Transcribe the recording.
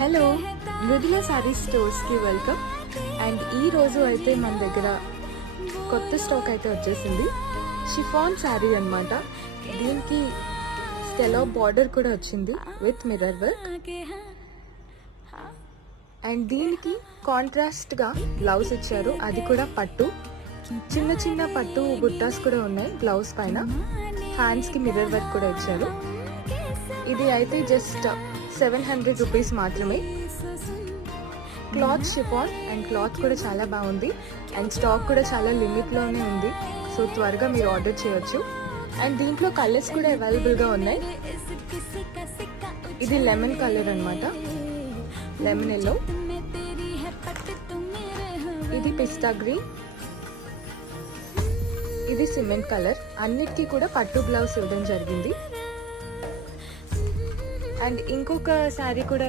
Hello, Mridula sari స్టోర్స్కి welcome. And ఈ రోజు అయితే మన దగ్గర కొత్త స్టాక్ అయితే వచ్చేసింది. షిఫాన్ శారీ అన్నమాట. దీనికి స్టెలాప్ బార్డర్ కూడా వచ్చింది విత్ మిర్రర్ వర్క్. అండ్ దీనికి కాంట్రాస్ట్గా బ్లౌజ్ ఇచ్చారు, అది కూడా పట్టు. చిన్న చిన్న పట్టు బుట్టాస్ కూడా ఉన్నాయి బ్లౌజ్ పైన. హ్యాండ్స్కి మిర్రర్ వర్క్ కూడా ఇచ్చారు. ఇది అయితే జస్ట్ 700 రూపీస్ మాత్రమే. క్లాత్ షిఫాన్ అండ్ క్లాత్ కూడా చాలా బాగుంది. అండ్ స్టాక్ కూడా చాలా లిమిట్లోనే ఉంది, సో త్వరగా మీరు ఆర్డర్ చేయొచ్చు. అండ్ దీంట్లో కలర్స్ కూడా అవైలబుల్గా ఉన్నాయి. ఇది లెమన్ కలర్ అన్నమాట, లెమన్ ఎల్లో. ఇది పిస్తా గ్రీన్. ఇది సిమెంట్ కలర్. అన్నిటికీ కూడా పట్టు బ్లౌజ్ ఇవ్వడం జరిగింది. అండ్ ఇంకొక శారీ కూడా